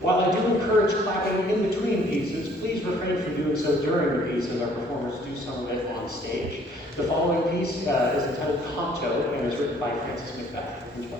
While I do encourage clapping in between pieces, please refrain from doing so during the piece as our performers do some of it on stage. The following piece is entitled Canto and is written by Francis Macbeth. Enjoy.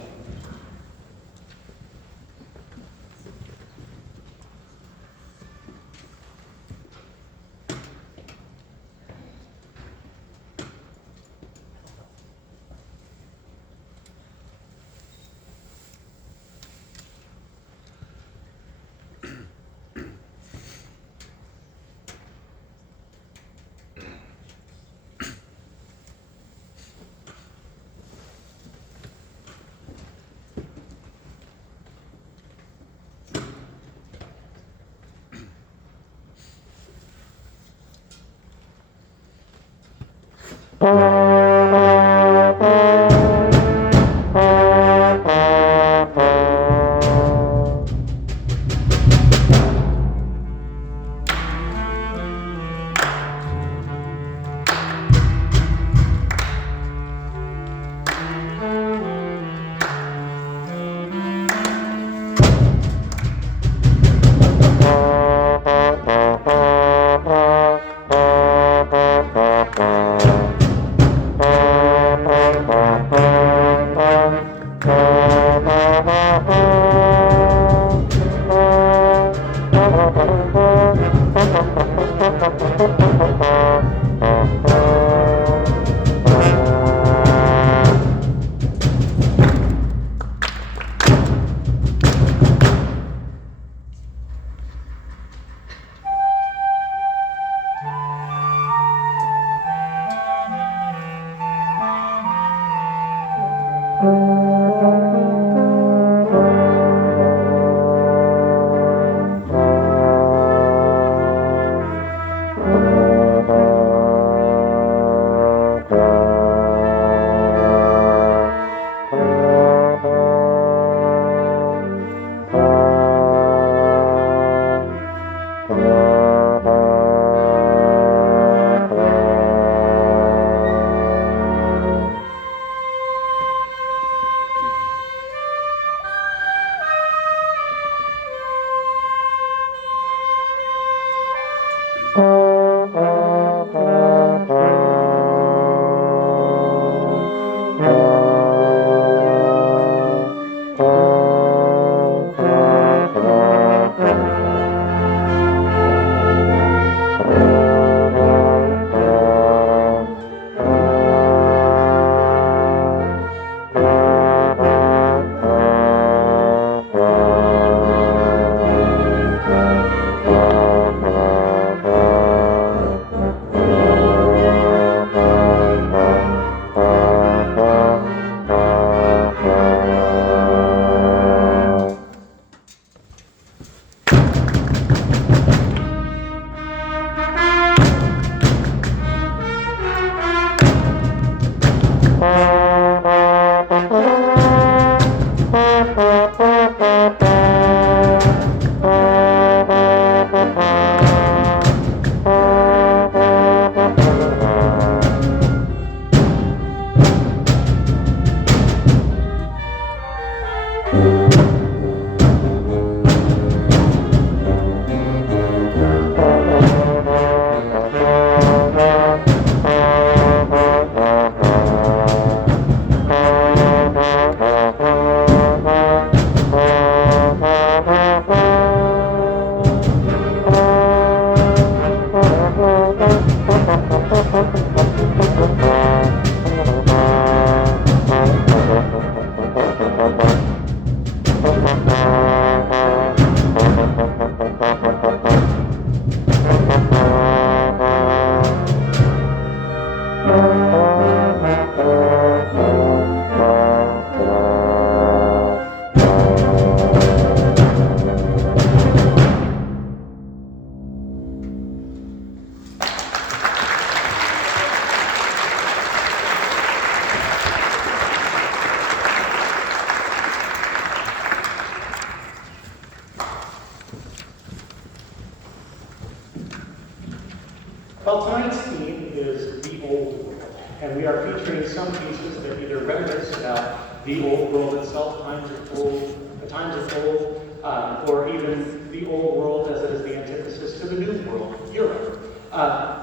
Well, tonight's theme is the old world, and we are featuring some pieces that either reminisce about the old world itself, times of old, or even the old world as it is the antithesis to the new world, Europe.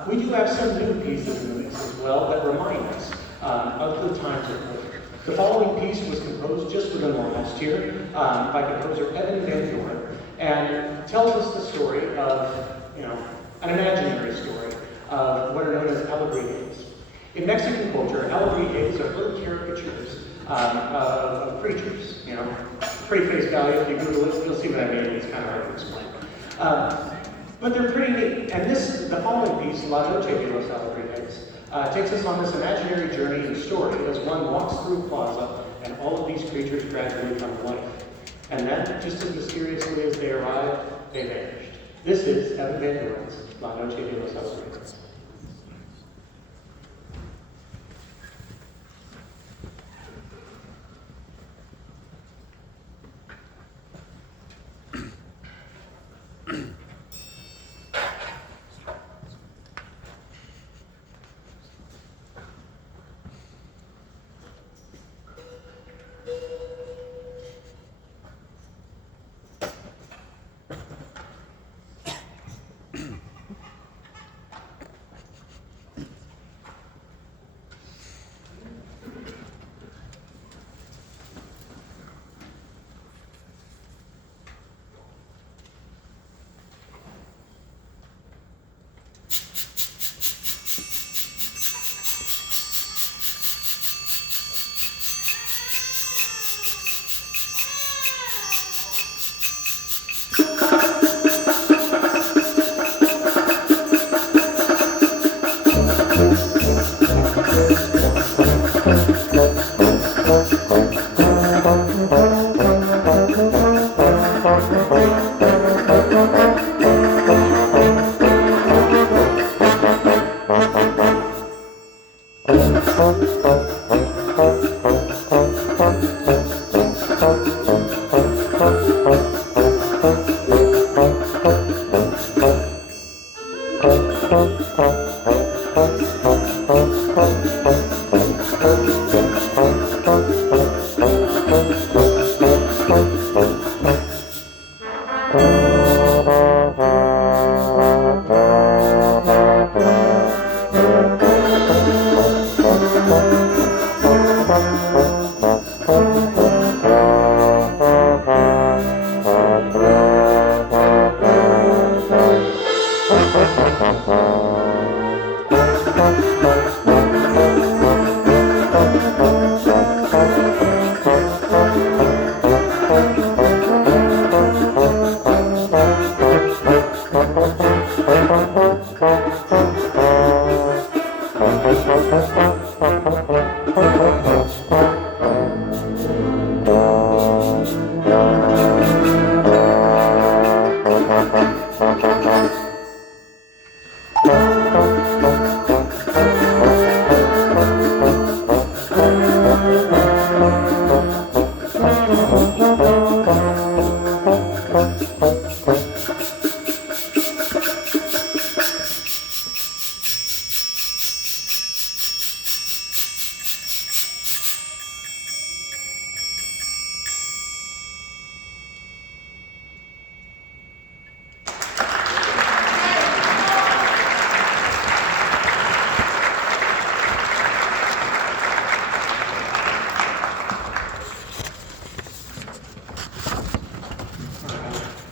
We do have some new pieces in the mix as well that remind us of the times of old. The following piece was composed just within the last year by composer Evan Van Doren, and tells us the story of, an imaginary story of what are known as alebrijes. In Mexican culture, alebrijes are little caricatures of creatures. Pretty face value. If you Google it, you'll see what I mean. It's kind of hard to explain. But they're pretty neat. And the following piece, La Noche de los Alebrijes, takes us on this imaginary journey and story as one walks through a plaza and all of these creatures gradually come to life. And then, just as mysteriously as they arrived, they vanished. This is Evan Van Doren's La Noche de los Alebrijes.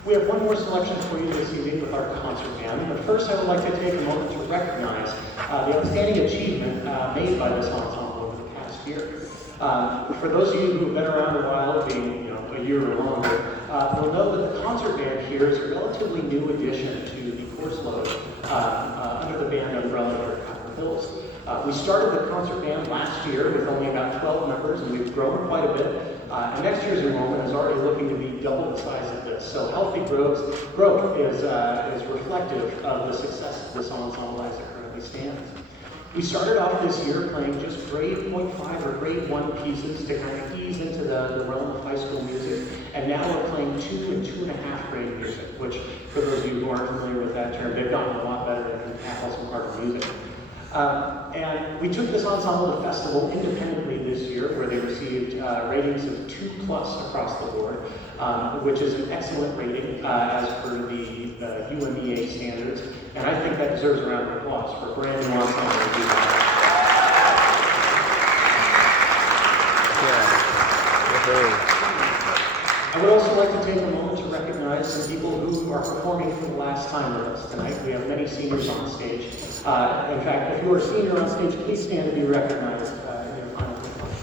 We have one more selection for you this evening with our concert band. But first, I would like to take a moment to recognize the outstanding achievement made by this ensemble over the past year. For those of you who have been around a while, being a year or longer, will know that the concert band here is a relatively new addition to the course load under the band umbrella here at Copper Hills. We started the concert band last year with only about 12 members, and we've grown quite a bit. And next year's enrollment is already looking to be double the size of this. So healthy growth is reflective of the success of this ensemble as it currently stands. We started off this year playing just grade 0.5 or grade 1 pieces to kind of ease into the realm of high school music. and now we're playing 2 and 2.5 grade music, which for those of you who aren't familiar with that term, they've gotten a lot better at tackle some harder music. And we took this ensemble to festival independently this year, where they received ratings of 2+ across the board, which is an excellent rating as per the UMEA standards. And I think that deserves a round of applause for a brand new ensemble to do that. I would also like to take a moment to recognize some people who are performing for the last time with us tonight. We have many seniors on stage. In fact, if you are a senior on stage, please stand to be recognized in your final performance.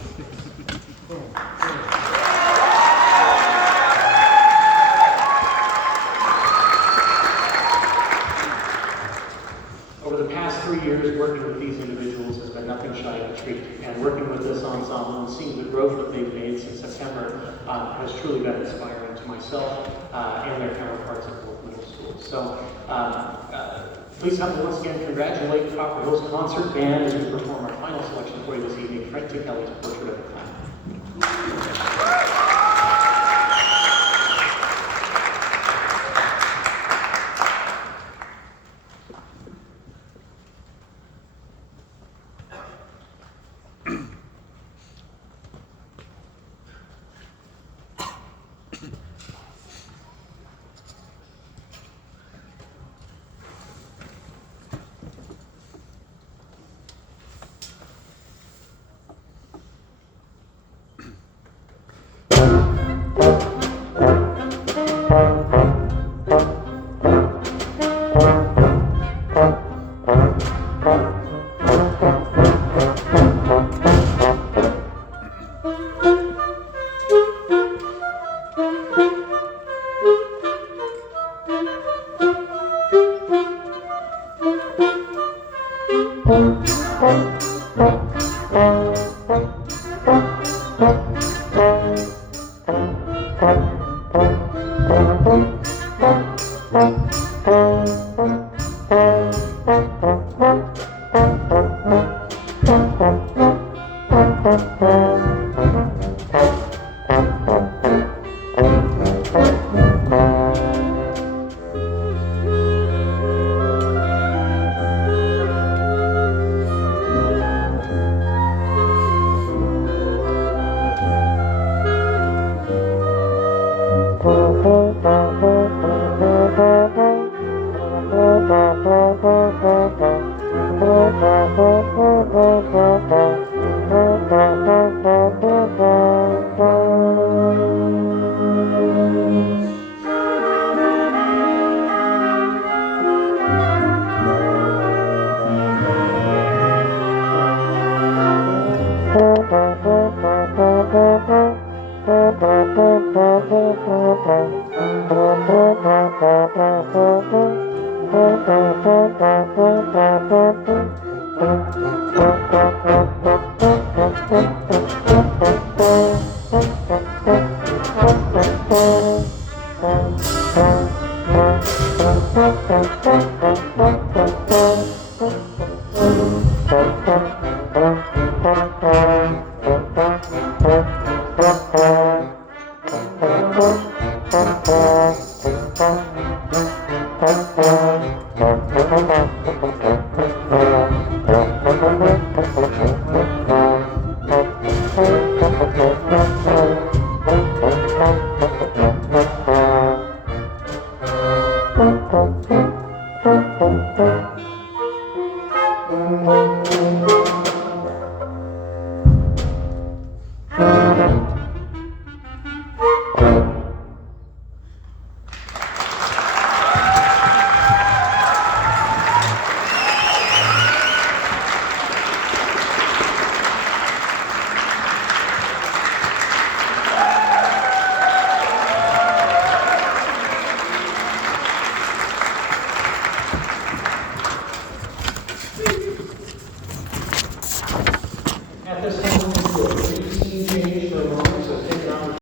Over the past 3 years, working with these individuals has been nothing shy of a treat. And working with this ensemble and seeing the growth that they've made since September has truly been inspiring to myself and their counterparts at both middle schools. So please help me once again congratulate Copper Hills Concert Band as we perform our final selection for you this evening, Fred Kelly's Portrait of a Clown.